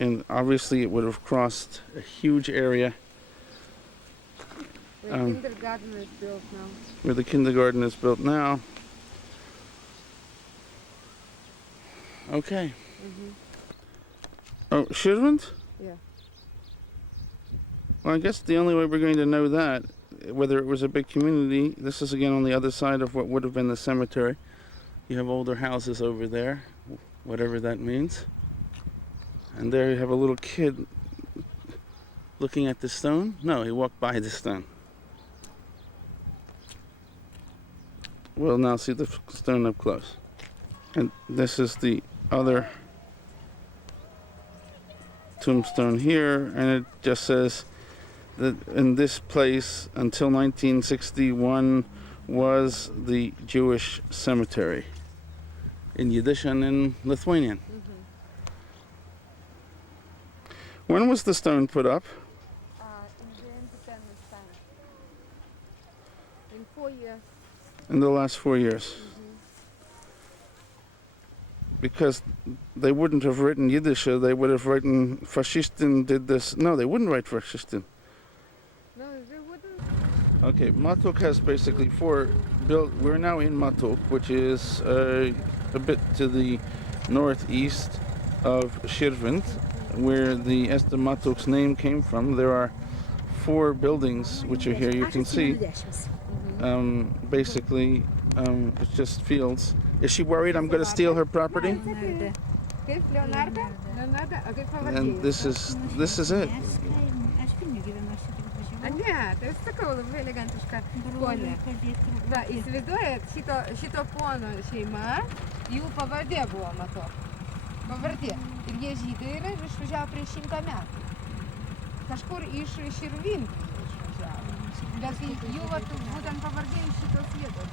and obviously it would have crossed a huge area. Where kindergarten is built now. Where the kindergarten is built now. Okay. Oh, Shirvent? Yeah. Well, I guess the only way we're going to know that, whether it was a big community, this is again on the other side of what would have been the cemetery. You have older houses over there, whatever that means. And there you have a little kid looking at the stone. No, he walked by the stone. We'll now see the stone up close. And this is the other tombstone here, and it just says that in this place until 1961 was the Jewish cemetery in Yiddish and in Lithuanian. When was the stone put up? In the independence time. In 4 years. In the last 4 years. Because they wouldn't have written Yiddish, they would have written Faschisten did this. No, they wouldn't write Faschisten. No, they wouldn't. Okay, Matuk has basically we're now in Matuk, which is a bit to the northeast of Shirvent, where the Esther Matuk's name came from. There are 4 buildings which are here, you can see. Basically, it's just fields. Is she worried I'm going to steal her property? And this is it. Ne, tai sakau, labai elegantiška ponė. Va, įsivaizduojat, šito pono šeima, jų pavardė buvo Matuk. Pavardė. Ir jie žydai yra ir išvažiavo prieš 100 metų. Kažkur iš Shirvento išvažiavo. Bet jų būtent pavardė iš šitos vietos.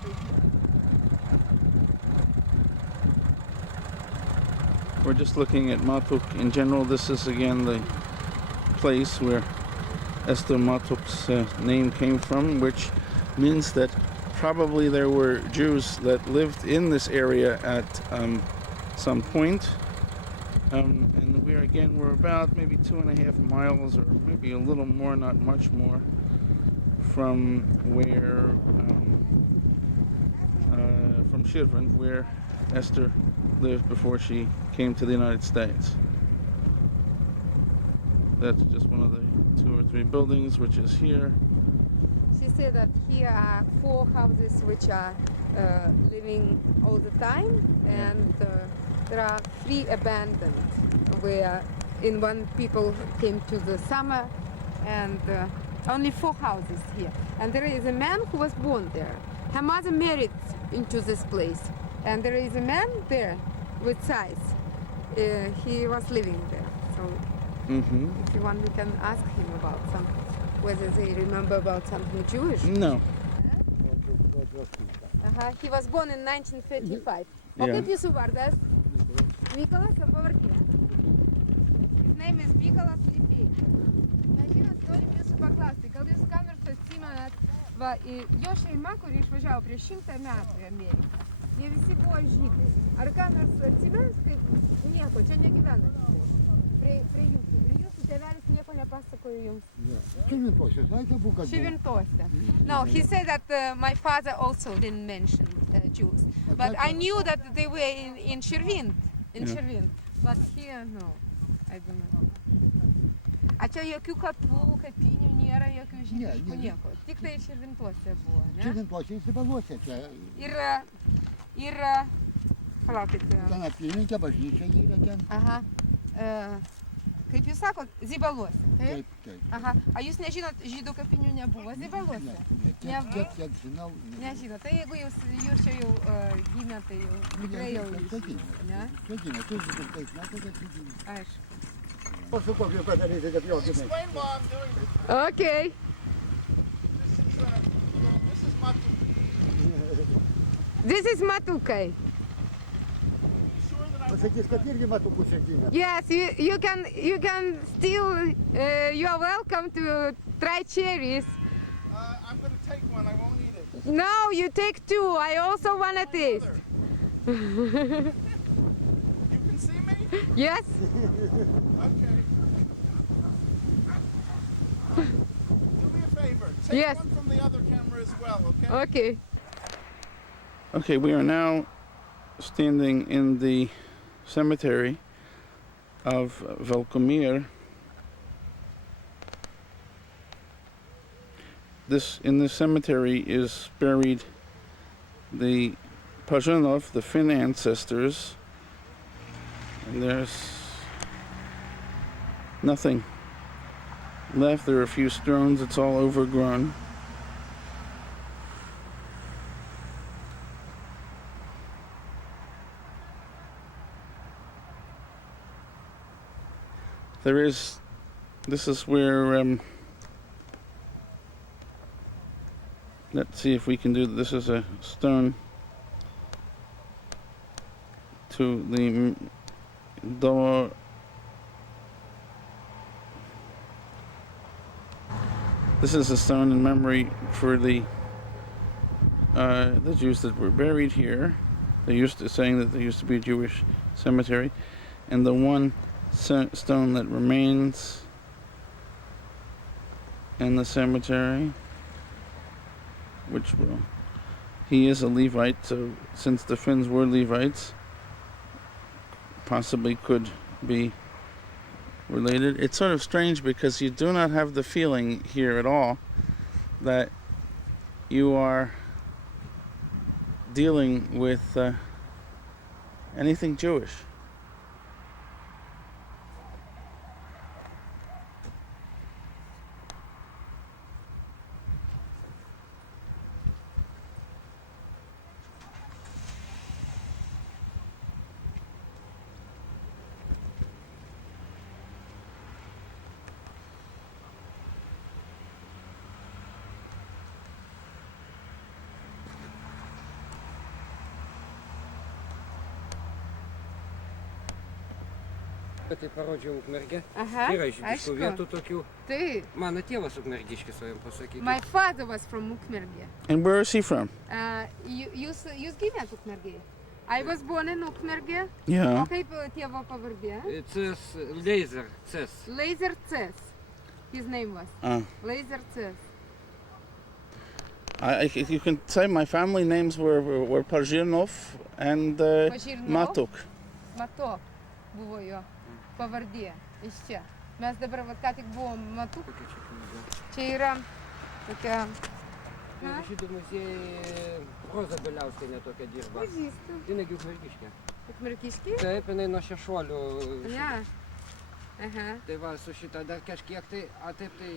We're just looking at Matuk in general. This is again the place where Esther Matuk's name came from, which means that probably there were Jews that lived in this area at some point. And we're about maybe 2.5 miles, or maybe a little more, not much more, from where from Shirvent, where Esther lived before she came to the United States. That's just one of the 2 or 3 buildings, which is here. She said that here are 4 houses which are living all the time, and there are 3 abandoned, where in one people came to the summer, and only 4 houses here. And there is a man who was born there. Her mother married into this place, and there is a man there with size. He was living there. So if you want, we can ask him about something, whether they remember about something Jewish. No. He was born in 1935. Yeah. O kaip jūsų vardas? Mykolas, o pavardė? His name is Mykolas Lipeikis. Na, žinot, norim jūsų paklausti, gal jūs ką nors atsimenat, va, jo šeima, kuri išvažiavo prieš 100 metų į Ameriką, jie visi buvo žydai. Ar ką nors atsimenat, kaip nieko, čia negyvena žydai? Prie jūsų. Ir jūsų tėvelis nieko nepasakojo jums? Shirventose. No, he said that my father also didn't mention Jews. But I knew that they were in Shirvent. Shirvent. But here, no. I don't know. A čia jokių kapų, kapinių nėra, jokių žydiškų nieko. Tik tai Shirventose buvo, ne? Shirventose įsibaluose čia. Ir palaukit. Ten apylinkė, bažnyčia yra ten. Aha. Kaip jūs sakot, Zibaluose, taip? Taip. Aha. A jūs nežinot, žydų kapinių nebuvo Zibaluose? Kiek žinau. Nežinot. Tai jeigu jūs čia jau gimė, tai jau tikrai jau žinot, ne? Čia gimė, 2005 metų, kad gimė. Aišku. Pasukok jau padaryti, kad jo gimė. Explain why I'm doing this. Okay. This is This is Matukai. Matukai. Pasakys, kad irgi Matukų gimė. Yes, you can still, you are welcome to try cherries. I'm going to take one. I won't eat it. No, you take 2. I also want to taste. You can see me? Yes? Okay. Do me a favor. Take Yes. one from the other camera as well, okay? Okay. Okay, we are now standing in the cemetery of Vilkomir. In this cemetery is buried the Pazhanov, the Finn ancestors, and there's nothing left. There are a few stones, it's all overgrown. This is where, let's see if we can do, this is a stone to the door. This is a stone in memory for the Jews that were buried here. They used to saying that there used to be a Jewish cemetery, and the one stone that remains in the cemetery, he is a Levite, so since the Finns were Levites, possibly could be related. It's sort of strange because you do not have the feeling here at all that you are dealing with anything Jewish. Tai parodžiau Ukmerge. Aha, Yra žydiškų aišku. vietų tokių. Taip. Mano tėvas Ukmergiškis, o jam pasakyti. My father was from Ukmerge. And where is he from? Jūs gimėt Ukmergėje? I was born in Ukmerge. Yeah. O kaip tėvo pavardė? Ces Laser, Ces. Laser Ces. His name was. Laser Ces. You can say my family names were Pazhanov and Pazhanov? Matuk. Matuk buvo jo pavardė iš čia. Mes dabar ką tik buvom Matuk. Kokia čia knyga? Čia yra tokia... Žydų muziejai Roza Beliauskienė tokia dirba. Pažįstu. Jinai Ukmergiškė. Ukmergiškė? Taip, jinai nuo 6. Ne. Aha. Tai va, su šita dar kažkiek tai, taip tai...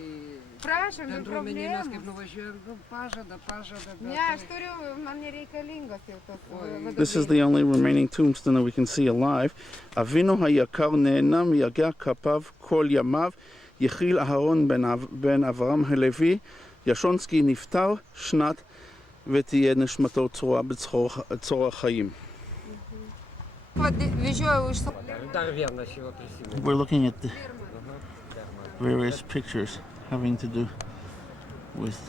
Prašom, be bendruomenėj mes kaip problemų. nuvažiuojam, pažada, bet... Ne, aš turiu, man nereikalingos jau tos vadovėlės. This is the only remaining tombstone that we can see alive. Avinu hayakar neenam yagah kapav kol yamav Yechil Aharon ben Avram Halevi Yashonsky niftar shnat ותהיה נשמתו צרורה בצרור החיים. Dar vieną aš jau prisimenu. We're looking at the various pictures having to do with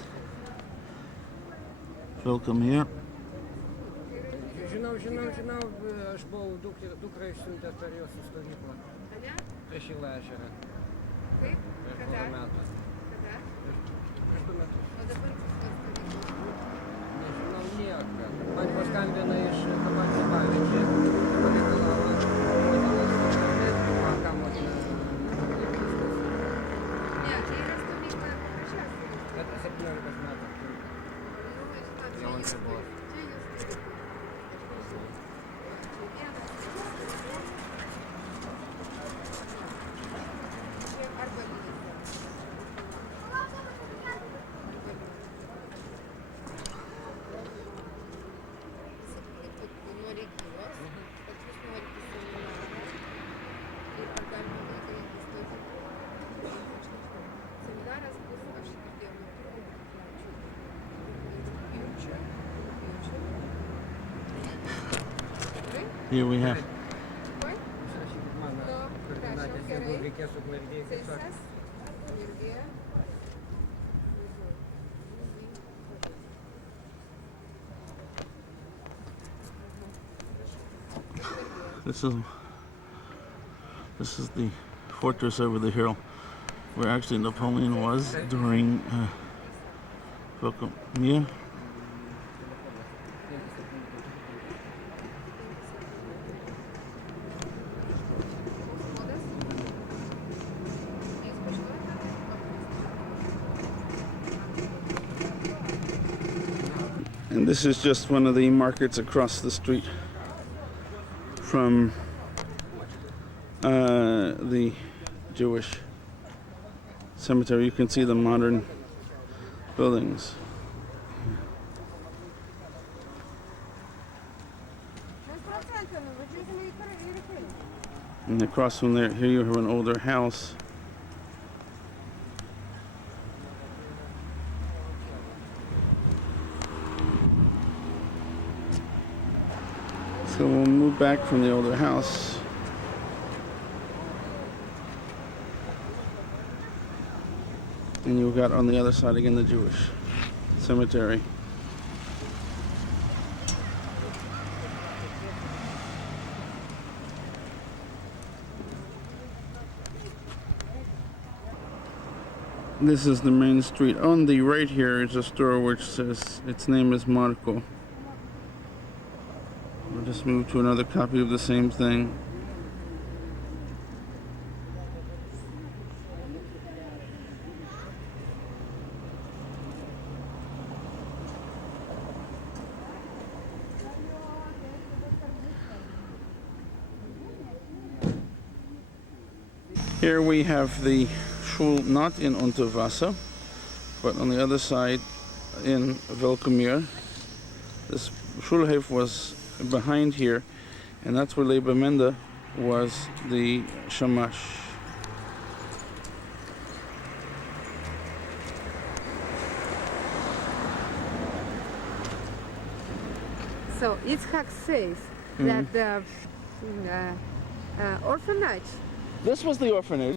Vilkomir. Žinau, aš buvau dukrą išsiuntęs per jos stovyklą. Prieš Šilą ežerą. Kaip? Prieš porą metų. Kada? Prieš 2 metus. O dabar Nežinau nieką. Man paskambina iš Kabančių pavyzdžių. Pareikalavo ką motina. Ne, čia yra stovykla paprasčiausiai. Bet 17 metų. Jau ant ribos. Here we have Mano koordinatės, jeigu reikės Ukmergėje, kaip sakė. this is This is the fortress over the hill where actually Napoleon was during Vilkomir. And this is just one of the markets across the street from the Jewish cemetery. You can see the modern buildings. And across from there, here you have an older house. So we'll move back from the older house. And you've got on the other side again the Jewish cemetery. This is the main street. On the right here is a store which says its name is Marco. We'll just move to another copy of the same thing. Here we have the shul not in Unterwasser, but on the other side in Vilkomir. This shulhof was behind here, and that's where Leber Mende was the shamash. So Yitzhak says that the orphanage This was the orphanage.